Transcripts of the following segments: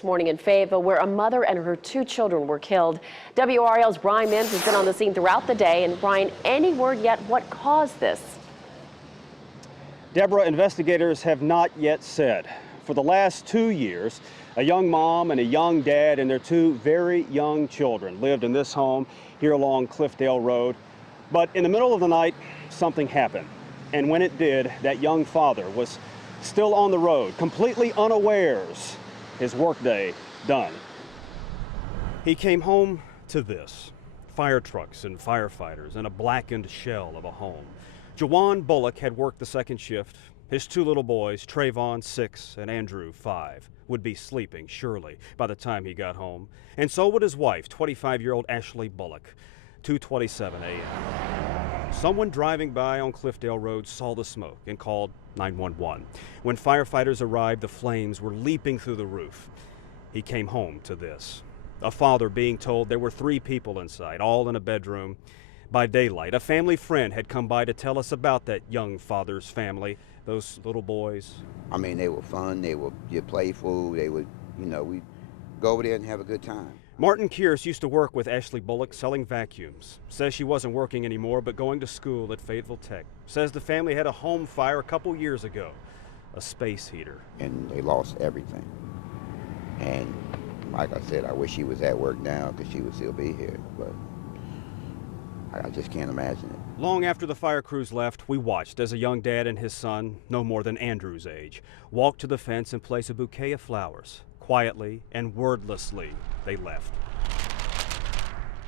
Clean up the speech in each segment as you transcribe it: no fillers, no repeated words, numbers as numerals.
this morning in Fayetteville, where a mother and her 2 children were killed. WRAL's Bryan Mims has been on the scene throughout the day. And Bryan, any word yet what caused this? Deborah, investigators have not yet said. For the last 2 years, a young mom and a young dad and their 2 very young children lived in this home here along Cliffdale Road. But in the middle of the night, something happened. And when it did, that young father was still on the road, completely unawares, his workday done. He came home to this: fire trucks and firefighters and a blackened shell of a home. Jawan Bullock had worked the second shift. His 2 little boys, Trayvon, 6, and Andrew, 5, would be sleeping, surely, by the time he got home. And so would his wife, 25-year-old Ashley Bullock. 2:27 a.m. Someone driving by on Cliffdale Road saw the smoke and called 911. When firefighters arrived, the flames were leaping through the roof. He came home to this: a father being told there were 3 people inside, all in a bedroom. By daylight, a family friend had come by to tell us about that young father's family, those little boys. I mean, they were fun, they were playful, they would, we'd go over there and have a good time. Martin Kearse used to work with Ashley Bullock selling vacuums. Says she wasn't working anymore, but going to school at Fayetteville Tech. Says the family had a home fire a couple years ago, a space heater. And they lost everything. And like I said, I wish she was at work now because she would still be here, but I just can't imagine it. Long after the fire crews left, we watched as a young dad and his son, no more than Andrew's age, walked to the fence and place a bouquet of flowers. Quietly and wordlessly, they left.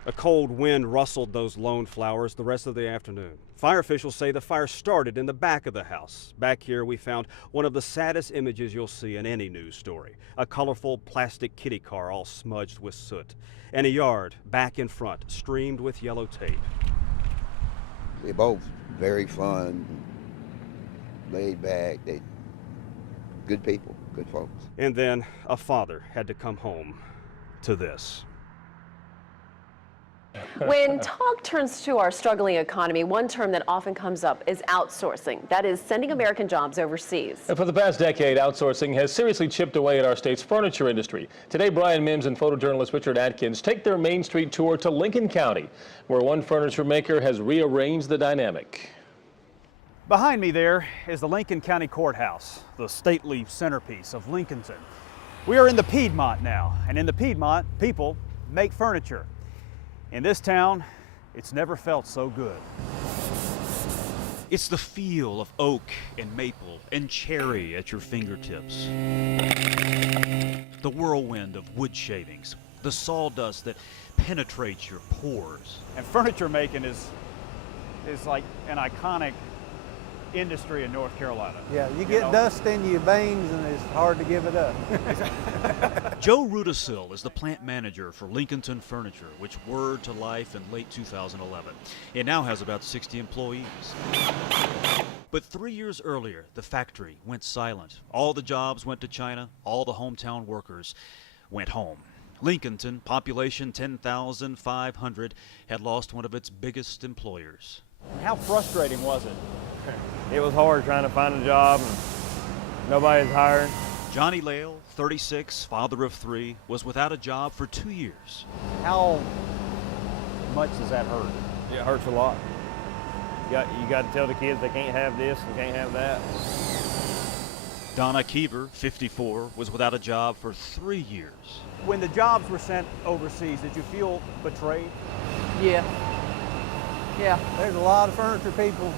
A cold wind rustled those lone flowers the rest of the afternoon. Fire officials say the fire started in the back of the house. Back here, we found one of the saddest images you'll see in any news story: a colorful plastic kiddie car all smudged with soot, and a yard back in front streamed with yellow tape. They're both very fun, laid back, they good people, good folks. And then a father had to come home to this. When talk turns to our struggling economy, one term that often comes up is outsourcing. That is sending American jobs overseas. And for the past decade, outsourcing has seriously chipped away at our state's furniture industry. Today, Bryan Mims and photojournalist Richard Atkins take their Main Street tour to Lincoln County, where one furniture maker has rearranged the dynamic. Behind me there is the Lincoln County Courthouse, the stately centerpiece of Lincolnton. We are in the Piedmont now, and in the Piedmont, people make furniture. In this town, it's never felt so good. It's the feel of oak and maple and cherry at your fingertips. The whirlwind of wood shavings, the sawdust that penetrates your pores. And furniture making is like an iconic industry in North Carolina. Yeah, you get dust in your veins and it's hard to give it up. Joe Rudisil is the plant manager for Lincolnton Furniture, which whirred to life in late 2011. It now has about 60 employees. But 3 years earlier, the factory went silent. All the jobs went to China. All the hometown workers went home. Lincolnton, population 10,500, had lost one of its biggest employers. How frustrating was it? It was hard trying to find a job and nobody's hiring. Johnny Lale, 36, father of 3, was without a job for 2 years. How much does that hurt? It hurts a lot. You got to tell the kids they can't have this and can't have that. Donna Keever, 54, was without a job for 3 years. When the jobs were sent overseas, did you feel betrayed? Yeah. There's a lot of furniture people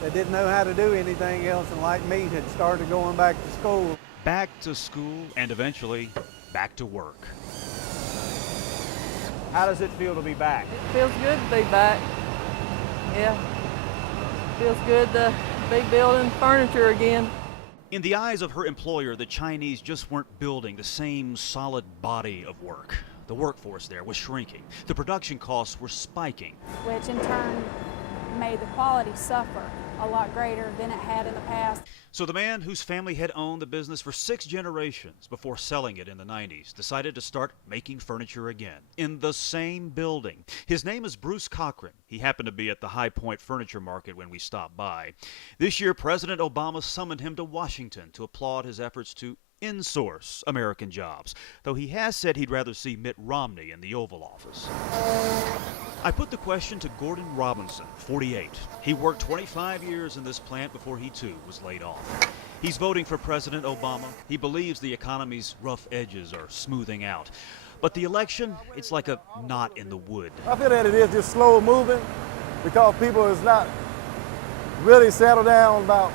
that didn't know how to do anything else, and like me, had started going back to school. Back to school and eventually back to work. How does it feel to be back? It feels good to be back. Yeah. Feels good to be building furniture again. In the eyes of her employer, the Chinese just weren't building the same solid body of work. The workforce there was shrinking. The production costs were spiking. Which in turn made the quality suffer a lot greater than it had in the past. So the man whose family had owned the business for 6 generations before selling it in the 90s decided to start making furniture again in the same building. His name is Bruce Cochran. He happened to be at the High Point Furniture Market when we stopped by. This year, President Obama summoned him to Washington to applaud his efforts to insource American jobs, though he has said he'd rather see Mitt Romney in the Oval Office. I put the question to Gordon Robinson, 48. He worked 25 years in this plant before he too was laid off. He's voting for President Obama. He believes the economy's rough edges are smoothing out. But the election, it's like a knot in the wood. I feel that it is just slow moving because people is not really settled down about,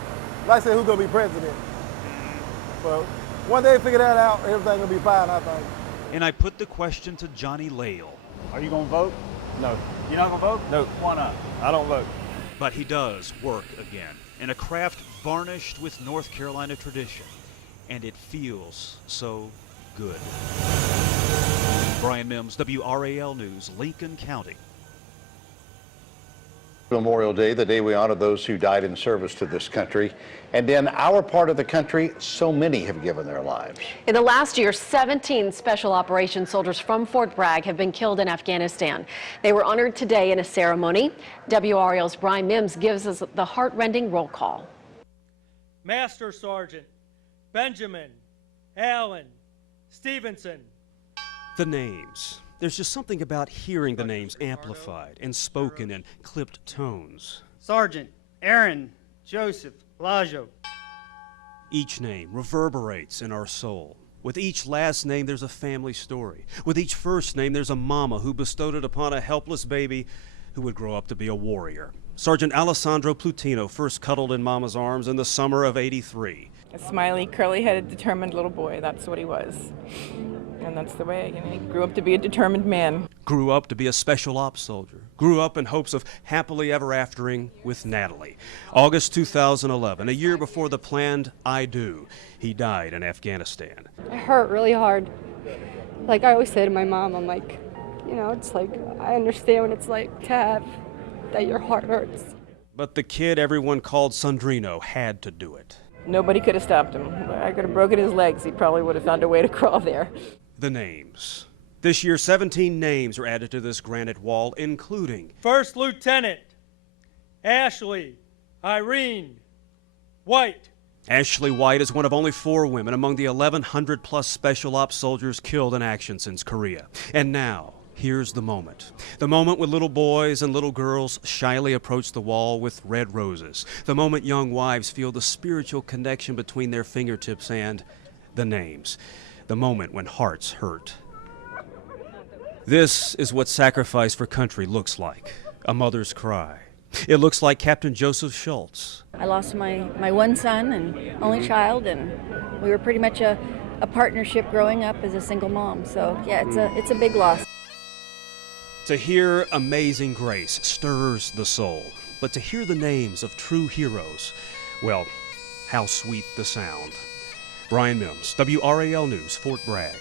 like I said, who's going to be president. But one day figure that out, everything will be fine, I think. And I put the question to Johnny Lale. Are you going to vote? No. You're not going to vote? No. Why not? I don't vote. But he does work again in a craft varnished with North Carolina tradition. And it feels so good. Bryan Mims, WRAL News, Lincoln County. Memorial Day, the day we honor those who died in service to this country. And in our part of the country, so many have given their lives. In the last year, 17 Special Operations soldiers from Fort Bragg have been killed in Afghanistan. They were honored today in a ceremony. WRAL's Bryan Mims gives us the heart-rending roll call. Master Sergeant Benjamin Allen Stevenson. The names. There's just something about hearing the names amplified and spoken in clipped tones. Sergeant Aaron Joseph Lajo. Each name reverberates in our soul. With each last name, there's a family story. With each first name, there's a mama who bestowed it upon a helpless baby who would grow up to be a warrior. Sergeant Alessandro Plutino first cuddled in mama's arms in the summer of '83. A smiley, curly-headed, determined little boy. That's what he was. And that's the way, he grew up to be a determined man. Grew up to be a special ops soldier. Grew up in hopes of happily ever aftering with Natalie. August 2011, a year before the planned I Do, he died in Afghanistan. It hurt really hard. Like I always say to my mom, I'm like, it's like, I understand what it's like to have that your heart hurts. But the kid everyone called Sandrino had to do it. Nobody could have stopped him. I could have broken his legs. He probably would have found a way to crawl there. The names. This year, 17 names are added to this granite wall, including First Lieutenant Ashley Irene White. Ashley White is one of only 4 women among the 1,100 plus special ops soldiers killed in action since Korea. And now, here's the moment. The moment when little boys and little girls shyly approach the wall with red roses. The moment young wives feel the spiritual connection between their fingertips and the names. The moment when hearts hurt. This is what sacrifice for country looks like. A mother's cry. It looks like Captain Joseph Schultz. I lost my one son and only child, and we were pretty much a partnership growing up as a single mom. So yeah, it's a big loss. To hear Amazing Grace stirs the soul, but to hear the names of true heroes, well, how sweet the sound. Bryan Mims, WRAL News, Fort Bragg.